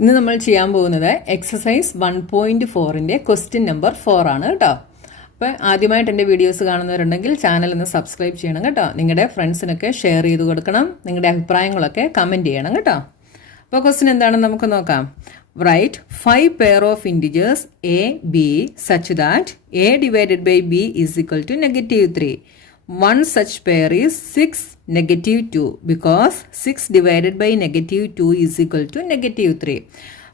ഇന്ന് നമ്മൾ ചെയ്യാൻ പോകുന്നത് എക്സസൈസ് 1.4ന്റെ ക്വസ്റ്റ്യൻ നമ്പർ 4 ആണ് കേട്ടോ. അപ്പോൾ ആദ്യമായിട്ട് എൻ്റെ വീഡിയോസ് കാണുന്നവരുണ്ടെങ്കിൽ ചാനൽ ഒന്ന് സബ്സ്ക്രൈബ് ചെയ്യണം കേട്ടോ. നിങ്ങളുടെ ഫ്രണ്ട്സിനൊക്കെ ഷെയർ ചെയ്ത് കൊടുക്കണം. നിങ്ങളുടെ അഭിപ്രായങ്ങളൊക്കെ കമൻറ്റ് ചെയ്യണം കേട്ടോ. അപ്പോൾ ക്വസ്റ്റ്യൻ എന്താണെന്ന് നമുക്ക് നോക്കാം. Right 5 pair of integers a, b such that a divided by b is equal to -3. One such pair is 6, -2 because 6 divided by -2 is equal to -3.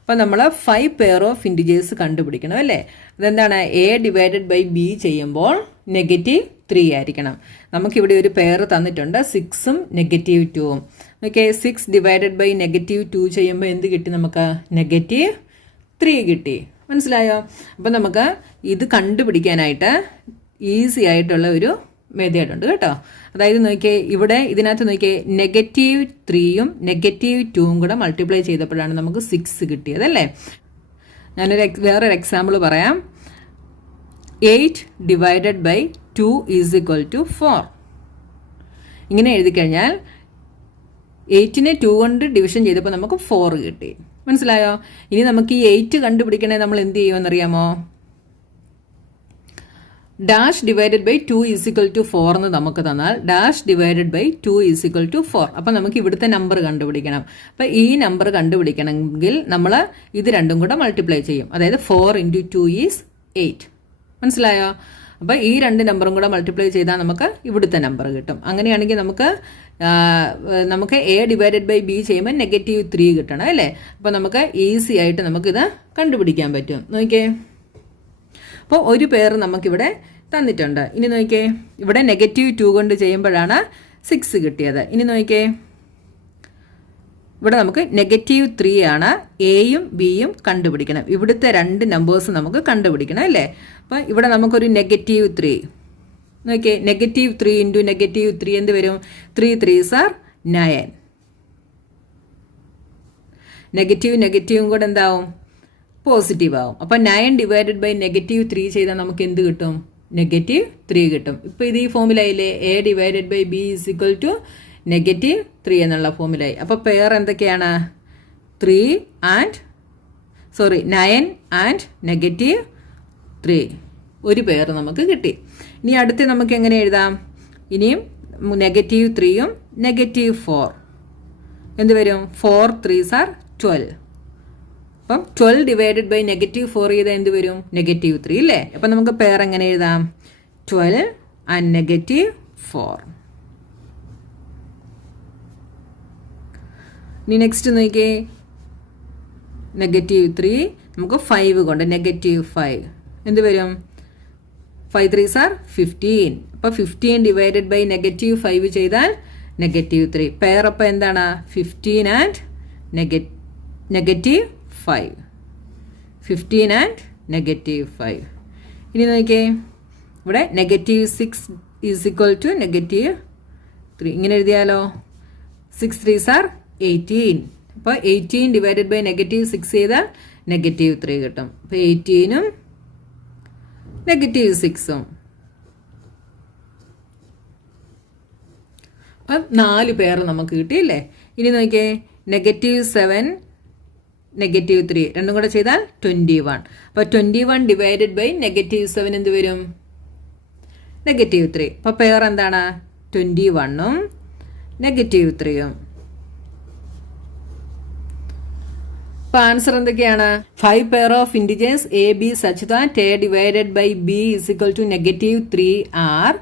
അപ്പോൾ നമ്മൾ 5 pair of integers കണ്ടുപിടിക്കണം അല്ലേ. അതെന്താണ്? a ഡിവൈഡഡ് ബൈ b ചെയ്യുമ്പോൾ -3 ആയിരിക്കണം. നമുക്കിവിടെ ഒരു pair തന്നിട്ടുണ്ട്, 6ഉം -2ഉം. ഓക്കെ, 6 ഡിവൈഡഡ് ബൈ -2 ചെയ്യുമ്പോൾ എന്ത് കിട്ടി? നമുക്ക് -3 കിട്ടി. മനസ്സിലായോ? അപ്പോൾ നമുക്ക് ഇത് കണ്ടുപിടിക്കാനായിട്ട് ഈസി ആയിട്ടുള്ള ഒരു മെത്തേഡ് ഉണ്ട് കേട്ടോ. അതായത് നോക്കിയേ, ഇവിടെ ഇതിനകത്ത് നോക്കിയേ -3ഉം -2ഉം കൂടെ മൾട്ടിപ്ലൈ ചെയ്തപ്പോഴാണ് നമുക്ക് 6 കിട്ടിയത് അല്ലേ. വേറൊരു എക്സാമ്പിൾ പറയാം. 8 divided by 2 is equal to 4. ഇങ്ങനെ എഴുതി കഴിഞ്ഞാൽ 8നെ 2 കൊണ്ട് ഡിവിഷൻ ചെയ്തപ്പോൾ നമുക്ക് 4 കിട്ടി. മനസ്സിലായോ? ഇനി നമുക്ക് ഈ 8 കണ്ടുപിടിക്കണേ നമ്മൾ എന്ത് ചെയ്യുമെന്നറിയാമോ? Dash divided by 2 is equal to 4 എന്ന് നമുക്ക് തന്നാൽ dash divided by 2 is equal to 4. അപ്പം നമുക്ക് ഇവിടുത്തെ നമ്പർ കണ്ടുപിടിക്കണം. അപ്പം ഈ നമ്പർ കണ്ടുപിടിക്കണമെങ്കിൽ നമ്മൾ ഇത് രണ്ടും കൂടെ മൾട്ടിപ്ലൈ ചെയ്യും. അതായത് 4 × 2 ഈസ് 8. മനസ്സിലായോ? അപ്പോൾ ഈ രണ്ട് നമ്പറും കൂടെ മൾട്ടിപ്ലൈ ചെയ്താൽ നമുക്ക് ഇവിടുത്തെ നമ്പർ കിട്ടും. അങ്ങനെയാണെങ്കിൽ നമുക്ക് എ ഡിവൈഡഡ് ബൈ ബി ചെയ്യുമ്പോൾ -3 കിട്ടണം അല്ലേ. അപ്പോൾ നമുക്ക് ഈസി ആയിട്ട് നമുക്കിത് കണ്ടുപിടിക്കാൻ പറ്റും. നോക്കിയേ, അപ്പോൾ ഒരു പേർ നമുക്കിവിടെ തന്നിട്ടുണ്ട്. ഇനി നോക്കിയേ, ഇവിടെ -2 കൊണ്ട് ചെയ്യുമ്പോഴാണ് 6 കിട്ടിയത്. ഇനി നോക്കിയേ, ഇവിടെ നമുക്ക് -3 ആണ്. എയും ബിയും കണ്ടുപിടിക്കണം. ഇവിടുത്തെ രണ്ട് നമ്പേഴ്സ് നമുക്ക് കണ്ടുപിടിക്കണം അല്ലേ. അപ്പോൾ ഇവിടെ നമുക്കൊരു -3 നോക്കിയേ, -3 × -3 എന്ത് വരും? 3 3s are 9. നെഗറ്റീവും കൂടെ എന്താവും? പോസിറ്റീവ് ആവും. അപ്പം 9 ഡിവൈഡഡ് ബൈ -3 ചെയ്താൽ നമുക്ക് എന്ത് കിട്ടും? -3 കിട്ടും. ഇപ്പം ഇത് ഈ ഫോമിലായില്ലേ, A divided by B is equal to -3 എന്നുള്ള ഫോമിലായി. അപ്പോൾ പെയർ എന്തൊക്കെയാണ്? 9 ആൻഡ് -3. ഒരു പെയർ നമുക്ക് കിട്ടി. ഇനി അടുത്ത് നമുക്ക് എങ്ങനെ എഴുതാം? ഇനിയും -3ഉം -4 എന്ത് വരും? 4 3s are 12. അപ്പം 12 ഡിവൈഡഡ് ബൈ -4 ചെയ്താൽ എന്ത് വരും? -3 അല്ലേ. അപ്പം നമുക്ക് പെയർ എങ്ങനെ എഴുതാം? 12 ആൻഡ് -4. ഇനി നെക്സ്റ്റ് നോക്കിയേ, -3 നമുക്ക് 5 കൊണ്ട് -5 എന്ത് വരും? 5 3s are 15. അപ്പോൾ 15 ഡിവൈഡഡ് ബൈ -5 ചെയ്താൽ -3. പെയർ അപ്പം എന്താണ്? 15 ആൻഡ് -5. 15 ആൻഡ് -5. ഇനി നോക്കിയേ, ഇവിടെ -6 ഈസ് ഈക്വൽ ടു -3. ഇങ്ങനെ എഴുതിയാലോ? 6 3s are 18. അപ്പോൾ 18 ഡിവൈഡഡ് ബൈ -6 ചെയ്താൽ -3 കിട്ടും. അപ്പോൾ 18ഉം -6ഉം. അപ്പം 4 പേർ നമുക്ക് കിട്ടിയില്ലേ. ഇനി നോക്കിയേ, -7 -3 രണ്ടും കൂടെ ചെയ്താൽ 21. അപ്പോൾ 21 ഡിവൈഡഡ് ബൈ -7 എന്ത് വരും? -3. അപ്പോൾ പെയർ എന്താണ്? 21ഉം -3ഉം. അപ്പോൾ ആൻസർ എന്തൊക്കെയാണ്? 5 pair of integers a, b such that a divided by b is equal to -3 are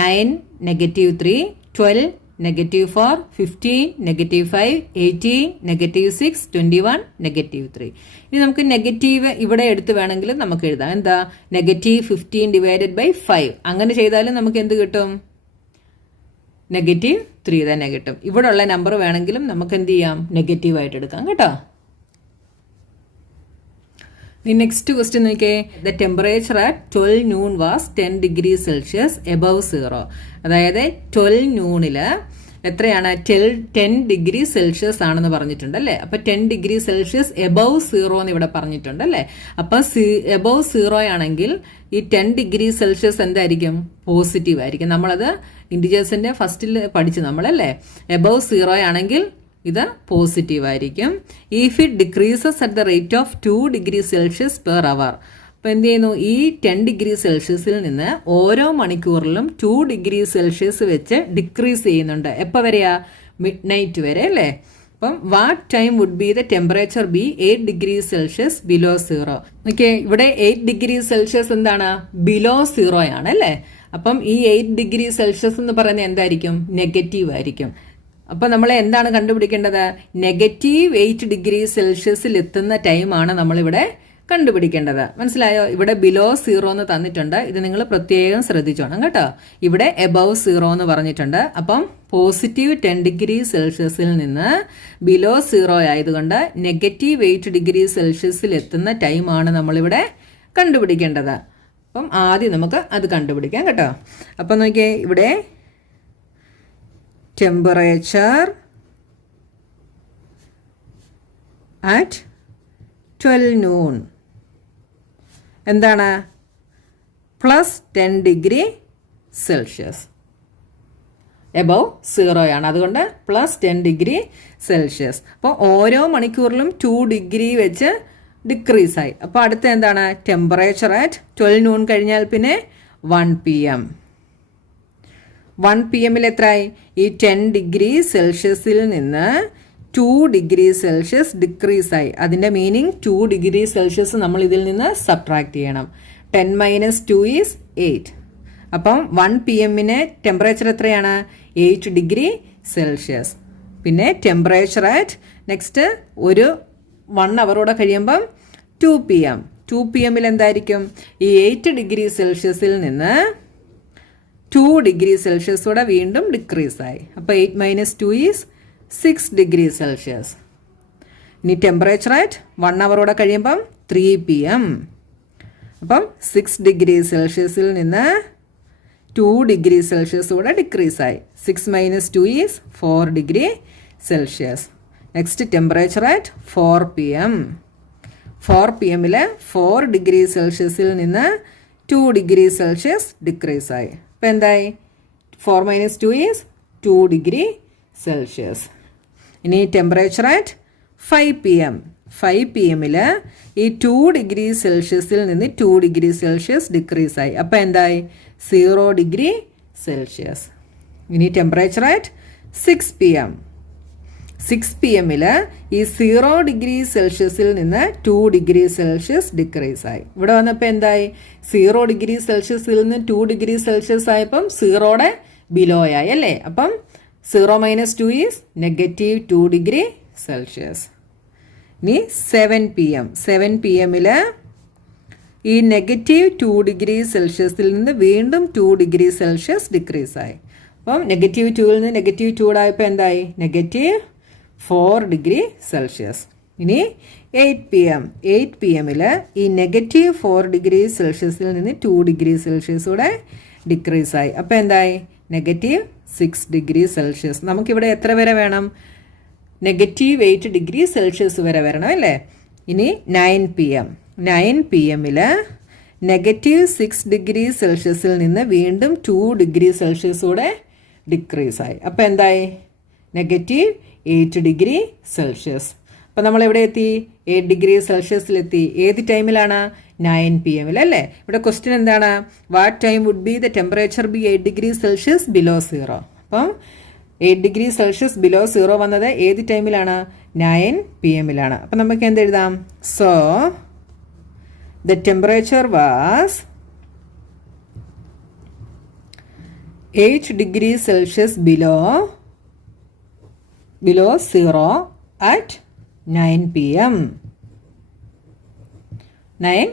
9 -3, 12 -4, 15 -5, 18 -6, 21 -3. ഇനി നമുക്ക് നെഗറ്റീവ് ഇവിടെ എടുത്ത് വേണമെങ്കിൽ നമുക്ക് എഴുതാം. എന്താ? -15 ഡിവൈഡഡ് ബൈ 5 അങ്ങനെ ചെയ്താലും നമുക്ക് എന്ത് കിട്ടും? -3 തന്നെ കിട്ടും. ഇവിടെ ഉള്ള നമ്പർ വേണമെങ്കിലും നമുക്ക് എന്ത് ചെയ്യാം? നെഗറ്റീവായിട്ട് എടുക്കാം കേട്ടോ. നെക്സ്റ്റ് ക്വസ്റ്റ്യൻ നോക്കിയേ, the temperature at 12 noon was 10 degrees Celsius above 0. അതായത് 12 noon എത്രയാണ്? 10 degrees Celsius ആണെന്ന് പറഞ്ഞിട്ടുണ്ട് അല്ലേ. അപ്പം 10 degrees Celsius above 0 എന്ന് ഇവിടെ പറഞ്ഞിട്ടുണ്ട് അല്ലേ. അപ്പം above 0 ആണെങ്കിൽ ഈ 10 degrees Celsius എന്തായിരിക്കും? പോസിറ്റീവ് ആയിരിക്കും. നമ്മളത് ഇൻഡിജേഴ്സിൻ്റെ ഫസ്റ്റിൽ പഠിച്ചു നമ്മളല്ലേ. above 0 ആണെങ്കിൽ ഇത് പോസിറ്റീവ് ആയിരിക്കും. If it decreases at the rate of 2 degree Celsius per hour. അപ്പോൾ എന്ത് ചെയ്യുന്നു, ഈ 10 ഡിഗ്രി സെൽഷ്യസിൽ നിന്ന് ഓരോ മണിക്കൂറിലും 2 ഡിഗ്രി സെൽഷ്യസ് വെച്ച് ഡിക്രീസ് ചെയ്യുന്നുണ്ട്. എപ്പോൾ വരെയാ? മിഡ് നൈറ്റ് വരെ അല്ലേ. അപ്പം what time would be the temperature be 8 degree Celsius below 0. Okay, ഇവിടെ 8 ഡിഗ്രി സെൽഷ്യസ് എന്താണ്? ബിലോ 0 ആണ് അല്ലേ. അപ്പം ഈ 8 ഡിഗ്രി സെൽഷ്യസ് എന്ന് പറയുന്നത് എന്തായിരിക്കും? നെഗറ്റീവ് ആയിരിക്കും. അപ്പം നമ്മൾ എന്താണ് കണ്ടുപിടിക്കേണ്ടത്? നെഗറ്റീവ് 8 ഡിഗ്രി സെൽഷ്യസിൽ എത്തുന്ന ടൈമാണ് നമ്മളിവിടെ കണ്ടുപിടിക്കേണ്ടത്. മനസ്സിലായോ? ഇവിടെ ബിലോ 0 എന്ന് തന്നിട്ടുണ്ട്. ഇത് നിങ്ങൾ പ്രത്യേകം ശ്രദ്ധിച്ചോണം കേട്ടോ. ഇവിടെ എബവ് 0 എന്ന് പറഞ്ഞിട്ടുണ്ട്. അപ്പം പോസിറ്റീവ് 10 ഡിഗ്രി സെൽഷ്യസിൽ നിന്ന് ബിലോ 0 ആയതുകൊണ്ട് നെഗറ്റീവ് 8 ഡിഗ്രി സെൽഷ്യസിൽ എത്തുന്ന ടൈമാണ് നമ്മളിവിടെ കണ്ടുപിടിക്കേണ്ടത്. അപ്പം ആദ്യം നമുക്ക് അത് കണ്ടുപിടിക്കാം കേട്ടോ. അപ്പം നോക്കിയേ, ഇവിടെ ടെമ്പറേച്ചർ അറ്റ് 12 noon എന്താണ്? Plus 10 degree Celsius. എബവ് 0 ആണ്, അതുകൊണ്ട് പ്ലസ് 10 ഡിഗ്രി സെൽഷ്യസ്. അപ്പോൾ ഓരോ മണിക്കൂറിലും 2 ഡിഗ്രി വെച്ച് ഡിക്രീസ് ആയി. അപ്പോൾ അടുത്ത എന്താണ്? ടെമ്പറേച്ചർ അറ്റ് 12 noon കഴിഞ്ഞാൽ പിന്നെ 1 PM. 1 PM എത്രയായി? ഈ 10 ഡിഗ്രി സെൽഷ്യസിൽ നിന്ന് 2 ഡിഗ്രി സെൽഷ്യസ് ഡിക്രീസ് ആയി. അതിൻ്റെ മീനിങ് 2 ഡിഗ്രി സെൽഷ്യസ് നമ്മൾ ഇതിൽ നിന്ന് സബ്ട്രാക്ട് ചെയ്യണം. 10 - 2 ഈസ് 8. അപ്പം 1 PM ടെമ്പറേച്ചർ എത്രയാണ്? 8 ഡിഗ്രി സെൽഷ്യസ്. പിന്നെ ടെമ്പറേച്ചർ അറ്റ് നെക്സ്റ്റ് ഒരു 1 അവറോടെ കഴിയുമ്പം 2 PM. 2 PM എന്തായിരിക്കും? ഈ 8 ഡിഗ്രി സെൽഷ്യസിൽ നിന്ന് 2 ഡിഗ്രി സെൽഷ്യസോടെ വീണ്ടും ഡിക്രീസ് ആയി. അപ്പോൾ 8 - 2 ഈസ് 6 ഡിഗ്രി സെൽഷ്യസ്. ഇനി ടെമ്പറേച്ചർ അറ്റ് 1 അവറോടെ കഴിയുമ്പം 3 PM. അപ്പം 6 ഡിഗ്രി സെൽഷ്യസിൽ നിന്ന് 2 ഡിഗ്രി സെൽഷ്യസോടെ ഡിക്രീസ് ആയി. 6 - 2 is 4 degree Celsius. Next temperature at 4 PM. 4 PM 4 degree സെൽഷ്യസിൽ നിന്ന് 2 ഡിഗ്രി സെൽഷ്യസ് ഡിക്രീസ് ആയി. അപ്പം എന്തായി? 4 - 2 ഈസ് 2 ഡിഗ്രി സെൽഷ്യസ്. ഇനി ടെമ്പറേച്ചർ അറ്റ് 5 PM. 5 PM ഈ 2 ഡിഗ്രി സെൽഷ്യസിൽ നിന്ന് 2 ഡിഗ്രി സെൽഷ്യസ് ഡിക്രീസ് ആയി. അപ്പം എന്തായി? 0 ഡിഗ്രി സെൽഷ്യസ്. ഇനി ടെമ്പറേച്ചർ അറ്റ് 6 PM. 6 PM ഈ 0 ഡിഗ്രി സെൽഷ്യസിൽ നിന്ന് 2 ഡിഗ്രി സെൽഷ്യസ് ഡിക്രീസ് ആയി. ഇവിടെ വന്നപ്പോൾ എന്തായി? 0 ഡിഗ്രി സെൽഷ്യസിൽ നിന്ന് 2 ഡിഗ്രി സെൽഷ്യസ് ആയപ്പം 0യുടെ ബിലോ ആയി അല്ലേ. അപ്പം 0 - 2 ഈസ് നെഗറ്റീവ് 2 ഡിഗ്രി സെൽഷ്യസ്. ഇനി 7 PM. 7 PM ഈ നെഗറ്റീവ് 2 ഡിഗ്രി സെൽഷ്യസിൽ നിന്ന് വീണ്ടും 2 ഡിഗ്രി സെൽഷ്യസ് ഡിക്രീസ് ആയി. അപ്പം നെഗറ്റീവ് 2ൽ നിന്ന് നെഗറ്റീവ് 2 ആയപ്പോൾ എന്തായി? Negative 4 degree Celsius. ഇനി 8 PM. 8 PM ഈ നെഗറ്റീവ് 4 ഡിഗ്രി സെൽഷ്യസിൽ നിന്ന് 2 ഡിഗ്രി സെൽഷ്യസൂടെ ഡിക്രീസ് ആയി. അപ്പോൾ എന്തായി? Negative 6 degree Celsius. നമുക്കിവിടെ എത്ര വരെ വേണം? നെഗറ്റീവ് 8 ഡിഗ്രി സെൽഷ്യസ് വരെ വരണം അല്ലേ. ഇനി 9 PM. 9 PM നെഗറ്റീവ് 6 ഡിഗ്രി സെൽഷ്യസിൽ നിന്ന് വീണ്ടും 2 ഡിഗ്രി സെൽഷ്യസൂടെ ഡിക്രീസ് ആയി. അപ്പോൾ എന്തായി? Negative 8 degree Celsius. അപ്പോൾ നമ്മൾ എവിടെ എത്തി? 8 ഡിഗ്രി സെൽഷ്യസിലെത്തി. ഏത് ടൈമിലാണ്? 9 PM അല്ലേ. ഇവിടെ ക്വസ്റ്റ്യൻ എന്താണ്? What time would be the temperature be 8 degree Celsius below 0. അപ്പം 8 ഡിഗ്രി സെൽഷ്യസ് ബിലോ 0 വന്നത് ഏത് ടൈമിലാണ്? 9 PM. അപ്പം നമുക്ക് എന്തെഴുതാം? So the temperature was 8 degree Celsius below 0 at 9 PM. 9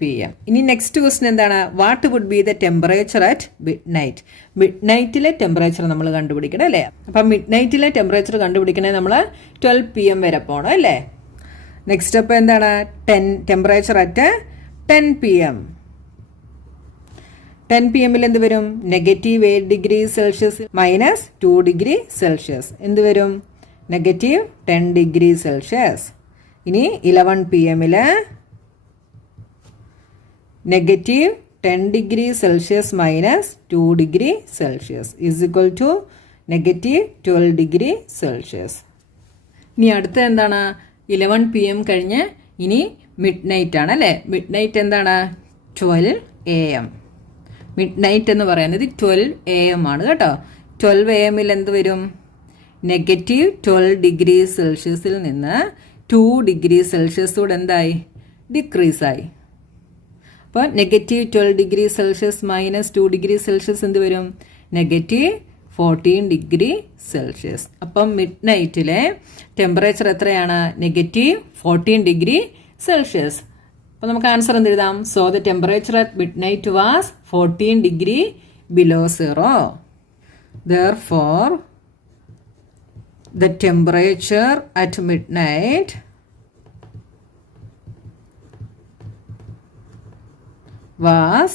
PM. ഇനി നെക്സ്റ്റ് ക്വസ്റ്റ്യൻ എന്താണ്? What would be the temperature at midnight. മിഡ് നൈറ്റിലെ ടെമ്പറേച്ചർ നമ്മൾ കണ്ടുപിടിക്കണം അല്ലേ. അപ്പം മിഡ് നൈറ്റിലെ ടെമ്പറേച്ചർ കണ്ടുപിടിക്കണേ നമ്മൾ 12 PM വരെ പോകണം അല്ലേ. നെക്സ്റ്റ് അപ്പോൾ എന്താണ്? Temperature at 10 PM. 10 PM എന്ത് വരും? Negative 8 degree Celsius minus 2 degree Celsius എന്ത് വരും? Negative 10 degree Celsius. ഇനി 11 PM negative 10 degree Celsius minus 2 degree Celsius is equal to negative 12 degree Celsius. ഇനി അടുത്ത എന്താണ് 11 PM കഴിഞ്ഞ് ഇനി മിഡ് നൈറ്റ് ആണ് അല്ലേ. മിഡ് നൈറ്റ് എന്താണ് 12 AM. മിഡ് നൈറ്റ് എന്ന് പറയുന്നത് 12 AM ആണ് കേട്ടോ. 12 AM എന്ത് വരും? -12 ഡിഗ്രി സെൽഷ്യസിൽ നിന്ന് 2 ഡിഗ്രി സെൽഷ്യസോട് എന്തായി? ഡിക്രീസായി. അപ്പോൾ -12 ഡിഗ്രി സെൽഷ്യസ് -2 ഡിഗ്രി സെൽഷ്യസ് എന്ത് വരും? -14 ഡിഗ്രി സെൽഷ്യസ്. അപ്പം മിഡ് നൈറ്റിലെ ടെമ്പറേച്ചർ എത്രയാണ്? -14 ഡിഗ്രി സെൽഷ്യസ്. അപ്പോൾ നമുക്ക് ആൻസർ എന്ത് എഴുതാം? So the temperature at mid night was 14 degree below zero. Therefore, the temperature at midnight was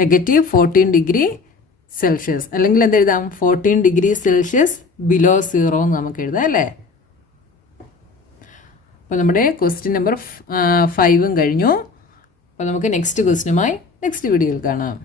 -14 degree Celsius. അല്ലെങ്കിൽ എന്ത് എഴുതാം? 14 ഡിഗ്രി സെൽഷ്യസ് ബിലോ സീറോ എന്ന് നമുക്ക് എഴുതാം അല്ലേ. അപ്പോൾ നമ്മുടെ ക്വസ്റ്റ്യൻ നമ്പർ 5 കഴിഞ്ഞു. അപ്പോൾ നമുക്ക് നെക്സ്റ്റ് ക്വസ്റ്റ്യനുമായി നെക്സ്റ്റ് വീഡിയോയിൽ കാണാം.